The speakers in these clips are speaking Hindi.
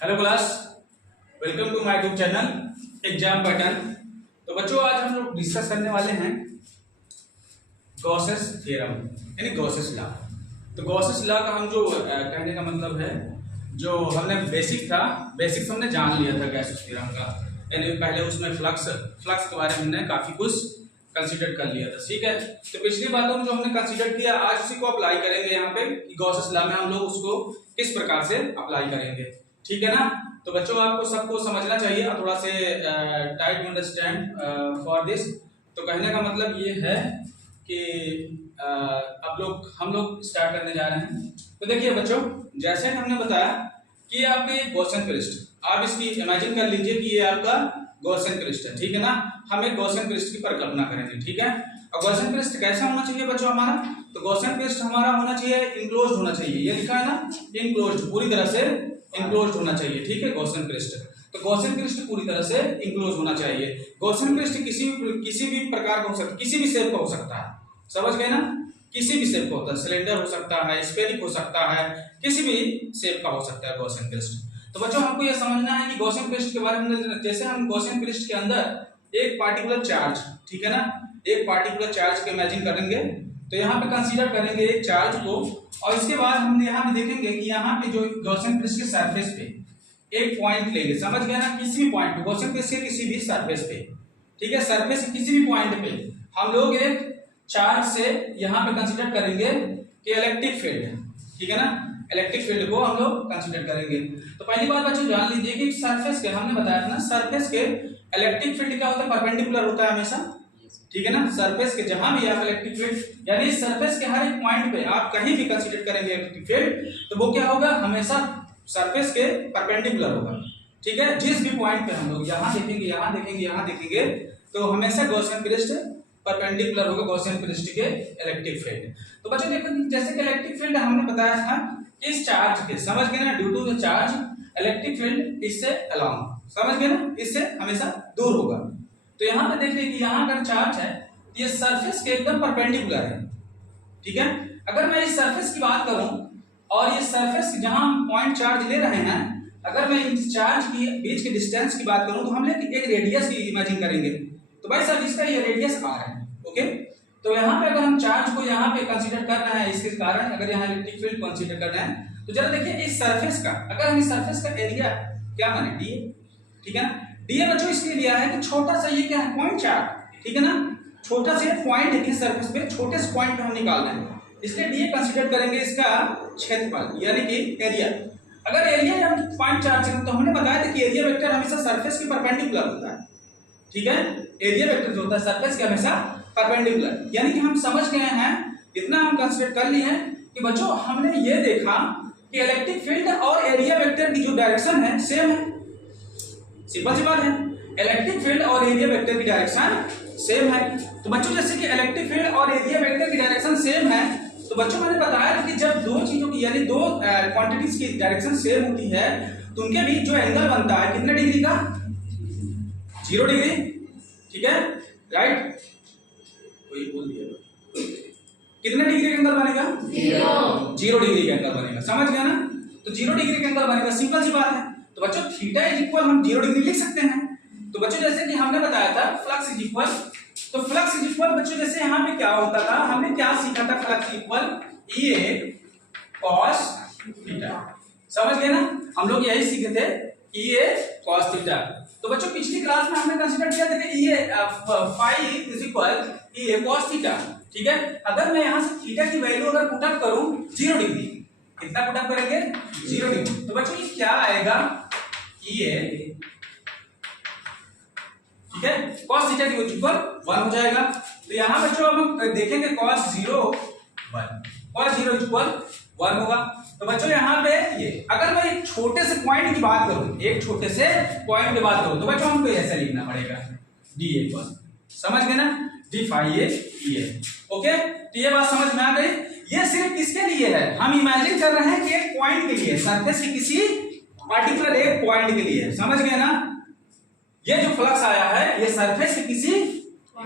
Hello class, welcome to my YouTube channel exam pattern. तो बच्चों आज हम लोग डिस्कस करने वाले हैं गॉसेस थ्योरम यानी गॉसेस लॉ। तो गॉसेस लॉ का हम जो कहने का मतलब है, जो हमने बेसिक्स हमने जान लिया था गॉसेस थ्योरम का, यानी पहले उसमें फ्लक्स के बारे में हमने काफी कुछ कंसीडर कर लिया था। ठीक है, तो पिछली बातों में जो हमने कंसीडर किया आज उसी को अप्लाई करेंगे यहाँ पे कि गॉसेस लॉ में हम लोग उसको किस प्रकार से अप्लाई करेंगे। ठीक है ना। तो बच्चों आपको सबको समझना चाहिए और थोड़ा से try to understand for this. तो कहने का मतलब ये है कि अब हम लोग स्टार्ट करने जा रहे हैं। तो देखिए बच्चों, जैसे हमने बताया कि आपके गॉसियन पृष्ठ, आप इसकी इमेजिन कर लीजिए कि ये आपका गॉसियन पृष्ठ है। ठीक है ना, हम एक गॉसियन पृष्ठ की परिकल्पना करेंगे। ठीक है, और गॉसियन पृष्ठ कैसा होना चाहिए बच्चों हमारा? तो गॉसियन पृष्ठ हमारा होना चाहिए इनक्लोज्ड होना चाहिए। ये लिखा है ना, इनक्लोज्ड, पूरी तरह से इनक्लोज्ड होना चाहिए। ठीक है, गॉसियन पृष्ठ। तो गॉसियन पृष्ठ पूरी तरह से इनक्लोज होना चाहिए। गॉसियन पृष्ठ किसी भी प्रकार का हो सकता है, किसी भी शेप का हो सकता है। समझ गए ना, किसी भी शेप का होता है, सिलेंडर हो सकता है, स्फेरिक हो सकता है, किसी भी शेप का हो सकता है गॉसियन पृष्ठ। तो बच्चों हमको यह समझना है कि गॉसियन पृष्ठ के बारे में, जैसे हम गॉसियन पृष्ठ के अंदर एक पार्टिकुलर चार्ज, ठीक है ना, एक पार्टिकुलर चार्ज को इमेजिन करेंगे। तो यहाँ पे कंसीडर करेंगे एक चार्ज को, और इसके बाद हम यहाँ पे देखेंगे कि यहाँ पे जो गॉसियन पृष्ठ के सरफेस पे एक पॉइंट लेंगे। समझ गए ना, किसी भी पॉइंट पे, गॉसियन पृष्ठ के किसी भी सरफेस पे, ठीक है, सरफेस के किसी भी पॉइंट पे हम लोग एक चार्ज से यहाँ पे कंसीडर करेंगे कि इलेक्ट्रिक फील्ड है। ठीक है ना, इलेक्ट्रिक फील्ड को हम लोग कंसीडर करेंगे। तो पहली बात बच्चों जान लीजिए कि सरफेस के, हमने बताया था ना, सरफेस के इलेक्ट्रिक फील्ड क्या होता है? परपेंडिकुलर होता है हमेशा। ठीक है ना, सरफेस के जहां भी आप इलेक्ट्रिक फील्ड, यानी सरफेस के हर एक पॉइंट पे आप कहीं भी कंसीडर करेंगे इलेक्ट्रिक फील्ड, तो वो क्या होगा? हमेशा सरफेस के परपेंडिकुलर होगा। ठीक है, जिस भी पॉइंट पे हम लोग यहाँ देखेंगे, यहाँ देखेंगे, यहाँ देखेंगे, तो हमेशा गॉसियन पृष्ठ परपेंडिकुलर होगा गॉसियन पृष्ठ के इलेक्ट्रिक फील्ड। तो बच्चों देखो, जैसे कि इलेक्ट्रिक फील्ड हमने बताया था इस चार्ज के, समझ गए ना, due to the charge electric field इससे अलोंग, समझ गए ना, इससे हमेशा दूर होगा। तो यहाँ पे देख लीजिए कि यहाँ अगर चार्ज है तो ये सरफेस के एकदम परपेंडिकुलर है। ठीक है, अगर मैं इस सरफेस की बात करूं और ये सरफेस जहां हम पॉइंट चार्ज ले रहे हैं, अगर मैं इन चार्ज की बीच के डिस्टेंस की बात करूं तो हम एक रेडियस की इमेजिन करेंगे। तो भाई साहब इसका ये रेडियस r है। ओके, तो यहाँ पे अगर हम चार्ज को यहाँ पे कंसीडर कर रहे हैं, इसके कारण अगर यहाँ इलेक्ट्रिक फील्ड कंसीडर कर रहे हैं, तो जरा देखिए इस सरफेस का, अगर हम इस सरफेस का एरिया क्या माने, डी। ठीक है ना, डी बच्चों इसलिए लिया है कि छोटा सा ये क्या है? Point charge. ठीक है ना, छोटा सा पॉइंट है इस सरफेस पे, छोटे से पॉइंट पे हम निकाल रहे हैं, इसलिए डी कंसीडर करेंगे इसका क्षेत्रफल यानी कि एरिया। अगर एरिया हम पॉइंट चार्ज करें तो हमने बताया था कि एरिया वेक्टर हमेशा सरफेस के परपेंडिकुलर होता है। ठीक है, एरिया वेक्टर जो होता है सरफेस के हमेशा परपेंडिकुलर, यानी कि हम समझ गए हैं, इतना हम कंसीडर कर लिए हैं कि बच्चों हमने ये देखा कि इलेक्ट्रिक फील्ड और एरिया वेक्टर की जो डायरेक्शन है सेम है। सिंपल सी बात है, इलेक्ट्रिक फील्ड और एरिया वेक्टर की डायरेक्शन सेम है। तो बच्चों जैसे कि इलेक्ट्रिक फील्ड और एरिया वेक्टर की डायरेक्शन सेम है, तो बच्चों मैंने बताया कि जब दो चीजों की, यानी दो क्वांटिटीज की डायरेक्शन सेम होती है तो उनके बीच जो एंगल बनता है कितने डिग्री का? 0 डिग्री। ठीक है, राइट, कोई बोल दिया, कितने डिग्री का एंगल बनेगा? 0 डिग्री का एंगल बनेगा। समझ गया ना, तो 0 डिग्री का एंगल बनेगा, सिंपल सी बात है। तो बच्चों थीटा इज इक्वल हम 0 डिग्री लिख सकते हैं। तो बच्चों जैसे कि हमने बताया था फ्लक्स इज इक्वल, तो फ्लक्स इज इक्वल बच्चों जैसे यहाँ पे क्या होता था, हमने क्या सीखा था? Flux equal E cos theta. समझ गए ना, हम लोग यही सीखे थे, E cos थीटा। तो बच्चों पिछली क्लास में हमने कंसीडर किया था कि phi is equal E cos theta. ठीक है, अगर मैं यहाँ से थीटा की वैल्यू अगर पुट अप करूं 0 डिग्री, कितना पुट अप करेंगे? 0 डिग्री। तो बच्चों ये क्या आएगा? ये ठीक है, cos थीटा की इक्वल 1 हो जाएगा। तो यहाँ बच्चों अब हम देखेंगे cos 0 1, cos 0 इक्वल 1 होगा। तो बच्चों यहाँ पे ये, अगर मैं एक छोटे से पॉइंट की बात करूं, एक छोटे से पॉइंट की बात करूं, तो बच्चों हमको ऐसा लिखना पड़ेगा, d इक्वल, समझ गए ना, d फाई ए। ओके, तो ये बात समझ में आ गई। ये सिर्फ किसके लिए है? हम इमेजिन कर रहे हैं कि एक पॉइंट के लिए, सरफेस के किसी पार्टिकुलर एक पॉइंट के लिए, समझ गए ना। ये जो फ्लक्स आया है ये सरफेस के किसी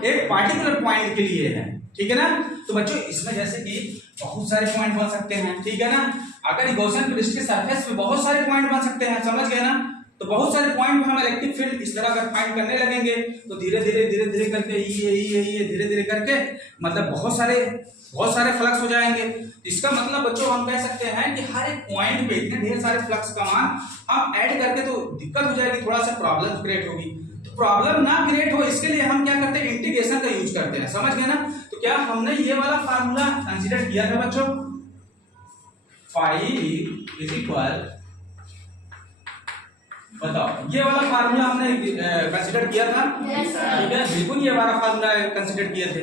एक पार्टिकुलर पॉइंट के लिए है। ठीक है ना, तो बच्चों इसमें जैसे कि बहुत सारे पॉइंट बन सकते हैं। ठीक है ना, अगर गॉसियन क्रिस्टल सरफेस पे बहुत सारे पॉइंट बन सकते हैं, समझ गए ना। तो बहुत सारे पॉइंट पे हम इलेक्ट्रिक फील्ड इस तरह अगर फाइंड करने लगेंगे तो धीरे धीरे करके ये धीरे धीरे करके मतलब बहुत सारे फ्लक्स हो जाएंगे। इसका मतलब बच्चों हम कह सकते हैं कि हर एक पॉइंट पे इतने ढेर सारे फ्लक्स का मान हम ऐड करके तो दिक्कत हो जाएगी, थोड़ा सा प्रॉब्लम क्रिएट होगी। तो प्रॉब्लम ना क्रिएट हो इसके लिए हम क्या करते हैं, इंटीग्रेशन का यूज करते हैं, समझ गए ना। तो क्या हमने ये वाला फार्मूला कंसीडर किया था बच्चों, फाई इज इक्वल, बताओ ये वाला फार्मूला हमने कंसीडर किया था? ठीक है, बिल्कुल ये वाला फार्मूला कंसीडर किए थे।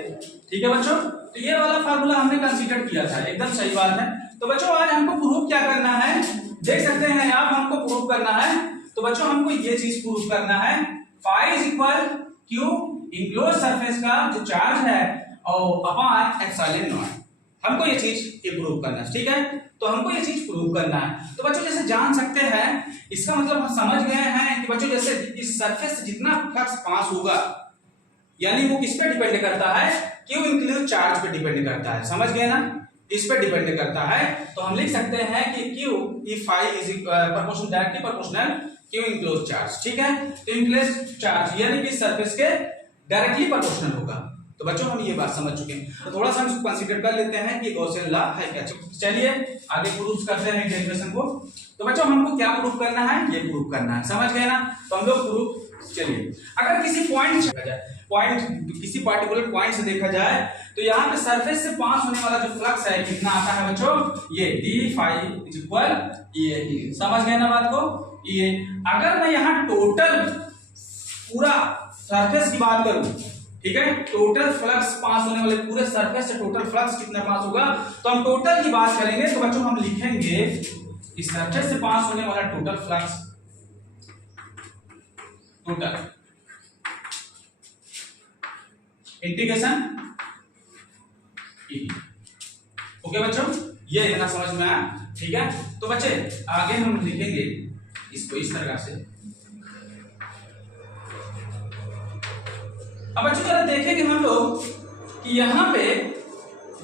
ठीक है बच्चों, तो ये वाला फार्मूला हमने कंसीडर किया था, एकदम सही बात है। तो बच्चों आज हमको प्रूफ क्या करना है, देख सकते हैं आप, हमको प्रूफ करना है। तो बच्चों हमको ये चीज प्रूफ करना है, phi is equal Q enclose surface का जो चार्ज है और अपॉन एप्सिलॉन नॉट, हमको ये चीज प्रूफ करना है। ठीक है, तो हमको ये चीज प्रूव करना है। तो बच्चों जैसे जान सकते हैं, इसका मतलब हम समझ गए हैं कि बच्चों जैसे इस सरफेस से जितना फ्लक्स पास होगा यानी वो किस पे डिपेंड करता है, क्यू इंक्लूड चार्ज पे डिपेंड करता है, समझ गए ना, इस पे डिपेंड करता है। तो हम लिख सकते हैं कि Q if phi is proportional directly proportional Q enclose charge. ठीक है, तो इंक्लोज चार्ज यानी कि सरफेस के डायरेक्टली प्रोपोर्शनल होगा। तो बच्चों हम ये बात समझ चुके हैं, तो थोड़ा सा हम इसको कंसीडर कर लेते हैं कि गॉसियन लॉ है क्या। चलिए आगे प्रूफ करते हैं डेरिवेशन को। तो बच्चों हमको क्या प्रूफ करना है, ये प्रूफ करना है, समझ गए ना। तो हम लोग प्रूफ, चलिए अगर किसी पॉइंट देखा जाए, किसी पार्टिकुलर पॉइंट से देखा जाए तो यहाँ पे सरफेस से पास होने वाला जो फ्लक्स है कितना आता है बच्चों, ये डी फाई इज इक्वल ये, समझ गए ना बात को। ये अगर मैं यहाँ टोटल पूरा सरफेस की बात करूं, ठीक है, टोटल फ्लक्स पास होने वाले पूरे सरफेस से टोटल फ्लक्स कितना पास होगा, तो हम टोटल की बात करेंगे। तो बच्चों हम लिखेंगे इस सरफेस से पास होने वाला total flux, total integration okay बच्चों, ये इतना समझ में आया। ठीक है, तो बच्चे आगे हम लिखेंगे इसको इस तरह से। अब बच्चों जरा देखेंगे हम लोग कि यहाँ पे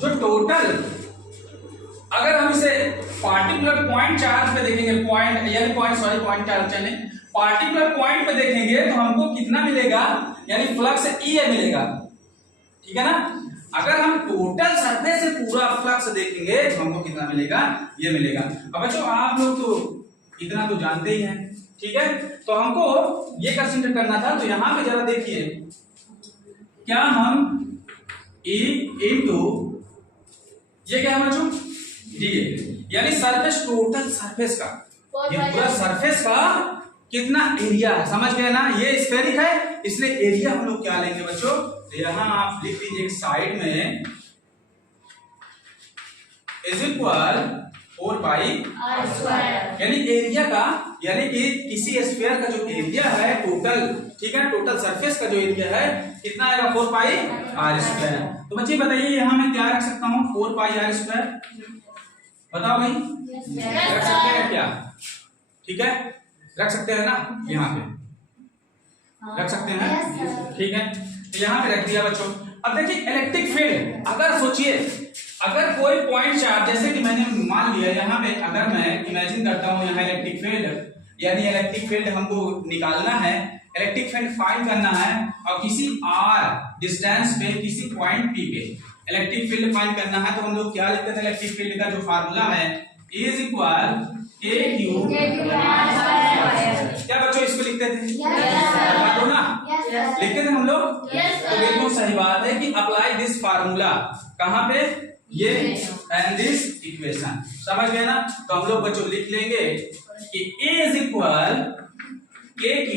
जो टोटल, अगर हम इसे पार्टिकुलर पॉइंट चार्ज पे देखेंगे, पॉइंट यानी पॉइंट चार्ज चले, पार्टिकुलर पॉइंट पे देखेंगे तो हमको कितना मिलेगा, यानी फ्लक्स ई मिलेगा। ठीक है ना, अगर हम टोटल सरफेस से पूरा फ्लक्स देखेंगे तो हमको कितना मिलेगा, ये मिलेगा। अब बच्चों आप लोग तो इतना तो जानते ही हैं, ठीक है, तो हमको ये कंसीडर करना था। तो यहाँ पे जरा देखिए, क्या हम E इंटू ये क्या है बच्चों, डी, यानी सरफेस, टोटल सरफेस का, ये पूरा सरफेस का कितना एरिया है, समझ गए ना। ये स्फेरिक है इसलिए एरिया हम लोग क्या लेंगे बच्चों, तो यहां आप लिख लीजिए साइड में is equal 4 pi r square, यानी एरिया का, यानी कि किसी स्फीयर का जो एरिया है टोटल, ठीक है, टोटल सरफेस का जो एरिया है कितना आएगा, 4 पाई आर स्क्वायर। तो बच्चे बताइए यहाँ मैं क्या रख सकता हूँ, 4 पाई आर स्क्वायर, बताओ भाई, रख सकते हैं क्या, ठीक है, रख सकते हैं ना, यहाँ पे रख सकते हैं, ठीक है, तो यहाँ पे रख दिया बच्चों। अब देखिए इलेक्ट्रिक फील्ड, अगर सोचिए अगर कोई पॉइंट चार्ज, जैसे कि मैंने मान लिया यहाँ पे, अगर मैं इमेजिन करता हूँ यहाँ इलेक्ट्रिक फील्ड, यानी इलेक्ट्रिक फील्ड हमको निकालना है, इलेक्ट्रिक फील्ड फाइंड करना है, और किसी r डिस्टेंस पे किसी पॉइंट p पे इलेक्ट्रिक फील्ड फाइंड करना है, तो हम लोग क्या लिखते थे, इलेक्ट्रिक फील्ड का जो फार्मूला है E इज इक्वल KQ, क्या बच्चों इसको लिखते थे, बता दो ना, लिखते थे हम लोग। तो बिल्कुल सही बात है कि अप्लाई दिस फार्मूला कहाँ पे, ये एंड दिस इक्वेशन, समझ गए ना। तो हम लोग बच्चों लिख लेंगे कि A is equal KQ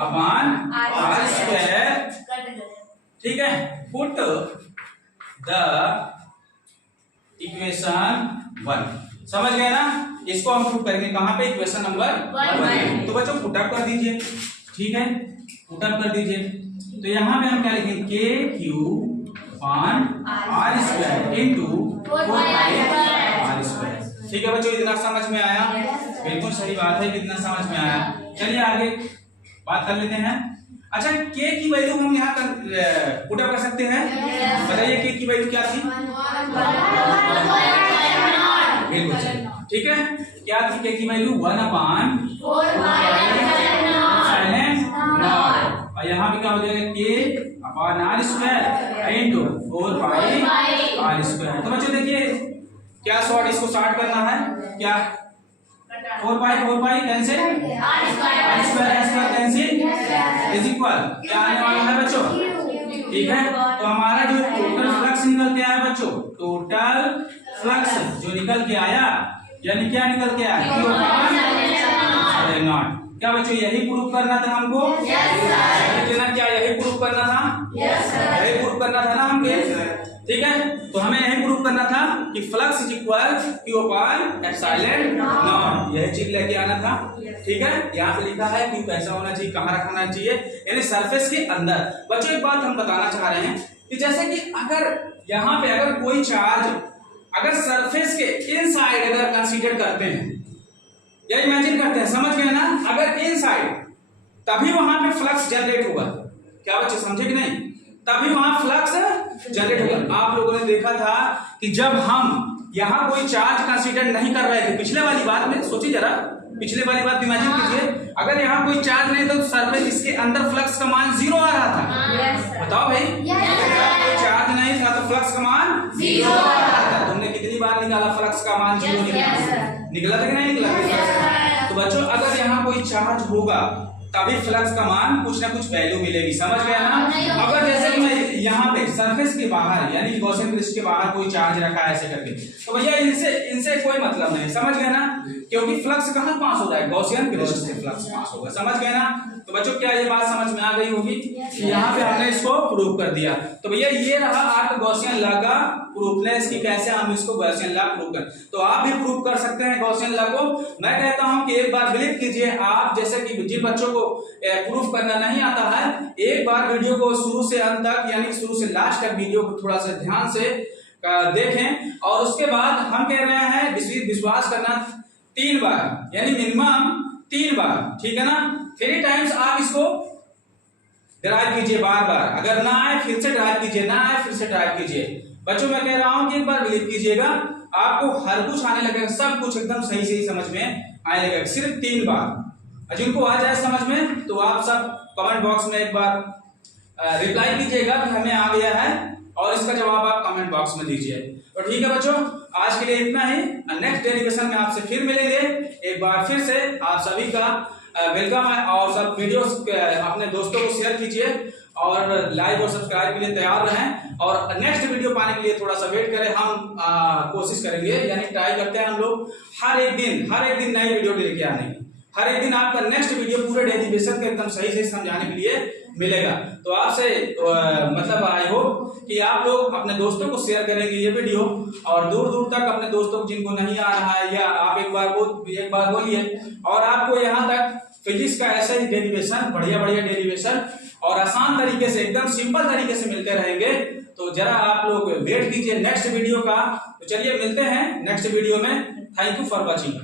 upon R square, ठीक है, पुट द इक्वेशन 1, समझ गए ना। इसको हम पुट करेंगे कहां पे, इक्वेशन नंबर 1। तो बच्चों पुट अप कर दीजिए, ठीक है, पुट अप कर दीजिए। तो यहां पे हम क्या लिखेंगे, KQ upon R square into 4 पाई R स्क्वायर। ठीक है बच्चों, इतना समझ में आया, बिल्कुल सही बात है, कितना समझ में आया। चलिए आगे बात कर लेते हैं। अच्छा, K की वैल्यू हम यहाँ कर पुट अप कर सकते हैं, बताइए K की वैल्यू क्या थी, बिल्कुल ठीक है, क्या थी के की वैल्यू 1/4 और यहाँ पे क्या हो जाएगा k/r² इंटू 4πr²। तो बच्चों देखिए क्या शॉर्ट इसको शॉर्ट करना है, क्या 4 cancel, r² cancel is equal क्या आने वाला है बच्चों, ठीक है। तो हमारा जो टोटल फ्लक्स निकल के आया बच्चों, टोटल फ्लक्स जो निकल के आया यानी क्या निकल के आया Q/0। क्या बच्चों यही प्रूफ करना था हमको, क्या यही प्रूफ करना था, यही प्रूफ करना था ना हमके, ठीक है। तो हमें यही प्रूफ करना था कि फ्लक्स इज इक्वल Q/ε0, यही चीज लेके आना था, ठीक है। यहाँ पे लिखा है Q कैसा होना चाहिए, कहाँ रखना चाहिए, यानी सरफेस के अंदर। बच्चों एक बात हम बताना चाह रहे हैं कि जैसे कि अगर यहाँ पे अगर कोई चार्ज अगर सरफेस के इनसाइड अगर कंसीडर करते हैं या इमेजिन करते हैं, समझ गए ना, अगर इनसाइड तभी वहां पे फ्लक्स जनरेट होगा। क्या बच्चे समझे कि नहीं, तभी वहां फ्लक्स जनरेट होगा। आप लोगों ने देखा था कि जब हम यहाँ कोई चार्ज कंसीडर नहीं कर रहे थे, पिछले वाली बात में सोचिए जरा, पिछले वाली बात इमेजिन कीजिए, अगर यहाँ कोई चार्ज नहीं तो सरफेस इसके अंदर फ्लक्स का मान 0 आ रहा था। बताओ भाई, कोई चार्ज नहीं था तो फ्लक्स का मान 0 आ रहा था। तुमने कितनी बार निकाला फ्लक्स का मान 0 निकला था कि नहीं निकला? तो बच्चों अगर यहाँ कोई चार्ज होगा तभी फ्लक्स का मान कुछ ना कुछ वैल्यू मिलेगी, समझ गया ना। अगर जैसे कि मैं यहाँ पे सरफेस के बाहर यानी गॉसियन क्रिस्टल के बाहर कोई चार्ज रखा है ऐसे करके, तो भैया इनसे कोई मतलब नहीं, समझ गए ना, क्योंकि फ्लक्स कहाँ पास हो रहा है, गॉसियन क्रिस्टल से फ्लक्स पास होगा, समझ गए ना। तो बच्चों क्या ये बात समझ में आ गई होगी कि यहाँ पे हमने इसको प्रूव कर दिया। तो भैया ये रहा आपका गॉसियन लॉ का प्रूफनेस की कैसे हम इसको गॉसियन लॉ प्रूव कर, तो आप भी प्रूव कर सकते हैं गॉसियन लॉ को। मैं कहता हूं कि एक बार बिलीव कीजिए, आप जैसे कि जिन बच्चों को प्रूफ करना नहीं आता है, एक बार वीडियो को शुरू से अंत तक यानी शुरू से लास्ट तक वीडियो को थोड़ा सा ध्यान से देखें और उसके बाद हम कह रहे हैं विश्वास करना 3 बार यानी मिनिमम 3 बार, ठीक है ना। 3 टाइम्स आप इसको ड्राइव कीजिए बार बार, अगर ना आए फिर से ड्राइव कीजिए, ना आए फिर से ड्राइव कीजिए। बच्चों मैं कह रहा हूं कि एक बार बिलीव कीजिएगा, आपको हर कुछ आने लगेगा, सब कुछ एकदम सही सही समझ में आने लगेगा, सिर्फ 3 बार। जिनको आ जाए समझ में तो आप सब कमेंट बॉक्स में एक बार रिप्लाई कीजिएगा कि हमें आ गया है और इसका जवाब आप कमेंट बॉक्स में दीजिए। तो ठीक है बच्चों, आज के लिए इतना ही। नेक्स्ट डेरिवेशन में आपसे फिर मिलेंगे। एक बार फिर से आप सभी का वेलकम है और सब वीडियोस अपने दोस्तों को शेयर कीजिए और लाइक और सब्सक्राइब के लिए तैयार रहें और नेक्स्ट वीडियो पाने के लिए थोड़ा सा वेट करें। हम कोशिश करेंगे यानी ट्राई करते हैं हम लोग हर एक दिन नई वीडियो लेके आने की। हर एक दिन आपका नेक्स्ट वीडियो पूरे डेरिवेशन के एकदम सही से समझाने के लिए मिलेगा। तो आपसे मतलब आई होप कि आप लोग अपने दोस्तों को शेयर करेंगे ये वीडियो और दूर दूर तक अपने दोस्तों को जिनको नहीं आ रहा है या आप एक बार बोलिए और आपको यहाँ तक फिजिक्स का ऐसा ही डेरिवेशन बढ़िया डेरिवेशन और आसान तरीके से एकदम सिंपल तरीके से मिलते रहेंगे। तो जरा आप लोग वेट कीजिए नेक्स्ट वीडियो का। तो चलिए मिलते हैं नेक्स्ट वीडियो में। Thank you for watching.